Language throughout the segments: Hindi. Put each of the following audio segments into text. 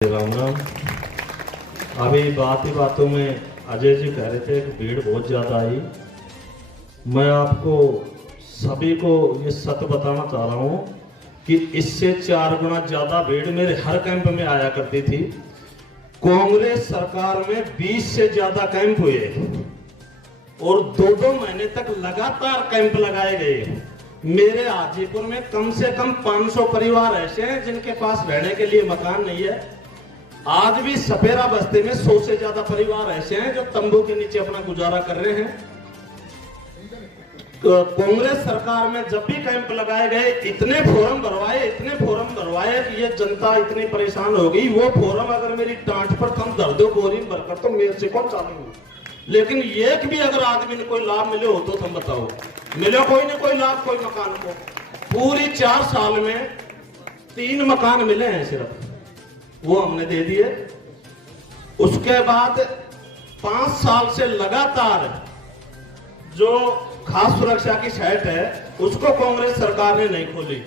राम राम। अभी बात ही बातों में अजय जी कह रहे थे कि भीड़ बहुत ज़्यादा आई। मैं आपको सभी को ये सत्य बताना चाह रहा हूँ कि इससे 4 गुना ज़्यादा भीड़ मेरे हर कैंप में आया करती थी। कांग्रेस सरकार में 20 से ज़्यादा कैंप हुए और 2-2 महीने तक लगातार कैंप लगाए गए। मेरे हाजीपुर में कम से कम 500 परिवार ऐसे हैं जिनके पास रहने के लिए मकान नहीं है। आज भी सपेरा बस्ती में 100 से ज्यादा परिवार ऐसे हैं जो तंबू के नीचे अपना गुजारा कर रहे हैं। तो कांग्रेस सरकार में जब भी कैंप लगाए गए इतने फोरम भरवाए कि ये जनता इतनी परेशान हो गई। वो फोरम अगर मेरी टांट पर थम धर दो बोरिंग भरकर तो मेरे से कौन चालू। लेकिन एक भी अगर आदमी ने कोई लाभ मिले हो तो तुम बताओ, मिले कोई न कोई लाभ कोई मकान को। पूरी 4 साल में 3 मकान मिले हैं सिर्फ, वो हमने दे दिए। उसके बाद 5 साल से लगातार जो खास सुरक्षा की साइट है उसको कांग्रेस सरकार ने नहीं खोली।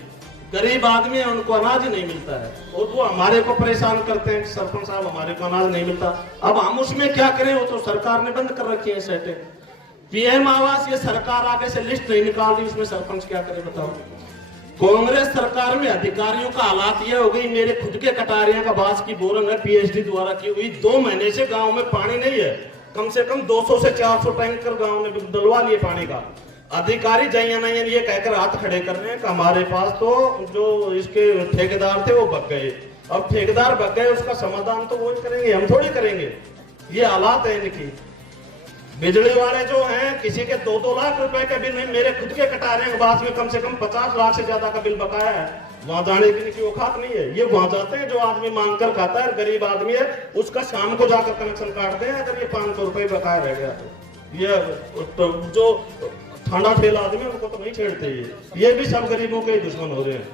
गरीब आदमी है, उनको अनाज नहीं मिलता है और वो हमारे को परेशान करते हैं, सरपंच साहब हमारे को अनाज नहीं मिलता। अब हम उसमें क्या करें, वो तो सरकार ने बंद कर रखी है साइटें। पीएम आवास ये सरकार आगे से लिस्ट नहीं निकाल रही, उसमें सरपंच क्या करे बताओ। कांग्रेस सरकार में अधिकारियों का हालात ये हो गई, मेरे खुद के कटारिया का बास की बोरंग है पीएचडी द्वारा की हुई। 2 महीने से गांव में पानी नहीं है। कम से कम 200 से 400 टैंकर गांव ने डलवा लिए पानी का। अधिकारी जैया नहीं ये कहकर हाथ खड़े कर रहे हैं कि हमारे पास तो जो इसके ठेकेदार थे वो भग गए। अब ठेकेदार भग गए, उसका समाधान तो वही करेंगे, हम थोड़ी करेंगे। ये हालात है इनकी। बिजली वाले जो हैं किसी के 2-2 लाख रुपए के बिल नहीं, मेरे खुद के कटारे बास में कम से कम 50 लाख से ज्यादा का बिल बकाया है। वहां जाने की इनकी औकात नहीं है। ये वहां जाते हैं जो आदमी मांग कर खाता है, गरीब आदमी है, उसका शाम को जाकर कनेक्शन काटते हैं। अगर ये 500 रुपए बकाया रह गया तो ये जो ठंडा ठेला आदमी उनको तो नहीं छेड़ते। ये भी सब गरीबों के दुश्मन हो रहे हैं।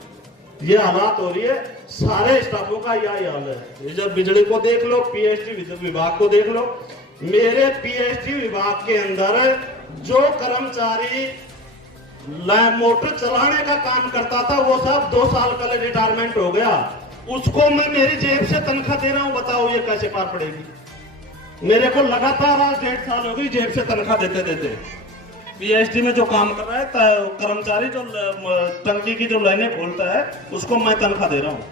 ये हालात हो रही है, सारे स्टाफों का यही हाल है। जब बिजली को देख लो, पीएचडी विभाग को देख लो। मेरे पीएचडी विभाग के अंदर जो कर्मचारी मोटर चलाने का काम करता था वो सब 2 साल का रिटायरमेंट हो गया। उसको मैं मेरी जेब से तनख्वाह दे रहा हूं, बताओ ये कैसे पार पड़ेगी। मेरे को लगातार आज 1.5 साल हो गई जेब से तनख्वाह देते देते। पीएचडी में जो काम कर रहा है कर्मचारी, जो टंकी की जो लाइनें खोलता है उसको मैं तनख्वाह दे रहा हूँ।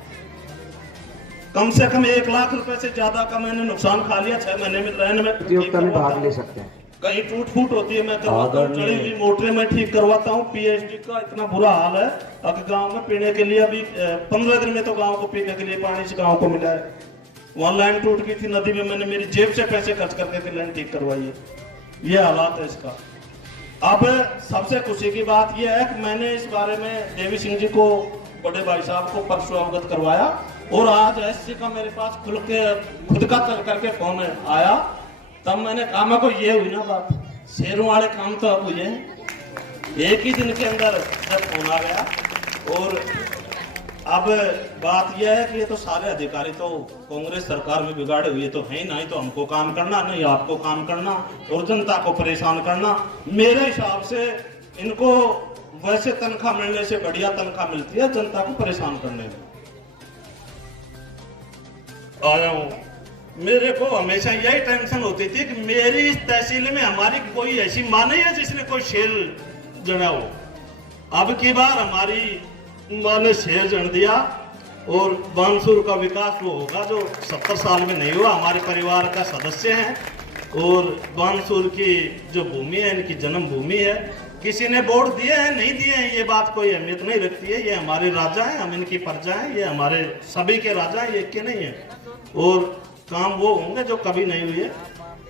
कम से कम 1 लाख रुपए से ज्यादा का मैंने नुकसान खा लिया 6 महीने में रहने में। भाग ले सकते हैं, कहीं टूट फूट होती है मैं करवाता हूँ, चढ़ी हुई मोटरें मैं ठीक करवाता हूँ। पीएचडी का इतना बुरा हाल है अब गांव में पीने के लिए अभी 15 दिन में तो गांव को पीने के लिए पानी से गांव को मिला है। वहां लाइन टूट गई थी नदी में, मैंने मेरी जेब से पैसे खर्च करके फिर लाइन ठीक करवाई है। ये हालात है इसका। अब सबसे खुशी की बात यह है कि मैंने इस बारे में देवी सिंह जी को, बड़े भाई साहब को परसों अवगत करवाया और आज एससी का मेरे पास खुद का चल करके फोन आया। तब मैंने कहा मेरे को ये हुई ना बात, शेरों वाले काम तो अब हुए हैं। एक ही दिन के अंदर जब फोन आ गया। और अब बात यह है कि ये तो सारे अधिकारी तो कांग्रेस सरकार में बिगाड़े हुए तो है ही, नहीं तो हमको काम करना, नहीं आपको काम करना और जनता को परेशान करना। मेरे हिसाब से इनको वैसे तनख्वाह मिलने से बढ़िया तनख्वाह मिलती है जनता को परेशान करने में। आया हूँ, मेरे को हमेशा यही टेंशन होती थी कि मेरी इस तहसील में हमारी कोई ऐसी मां नहीं है जिसने कोई शेर जड़ा हो। अब की बार हमारी मां ने शेर जड़ दिया और बानसूर का विकास वो होगा जो 70 साल में नहीं हुआ। हमारे परिवार का सदस्य है और बानसूर की जो भूमि है इनकी जन्म भूमि है। किसी ने वोट दिए हैं नहीं दिए हैं ये बात कोई अहमियत नहीं रखती है। ये हमारे राजा हैं, हम इनकी प्रजा हैं, ये हमारे सभी के राजा हैं, ये के नहीं है। और काम वो होंगे जो कभी नहीं हुए।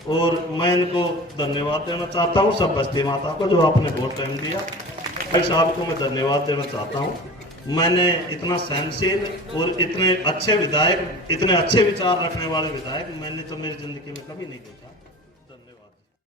और मैं इनको धन्यवाद देना चाहता हूँ, सब बस्ती माता को जो आपने वोट टाइम दिया। भाई साहब को मैं धन्यवाद देना चाहता हूँ। मैंने इतना सहनशील और इतने अच्छे विधायक, इतने अच्छे विचार रखने वाले विधायक मैंने तो मेरी जिंदगी में कभी नहीं देखा।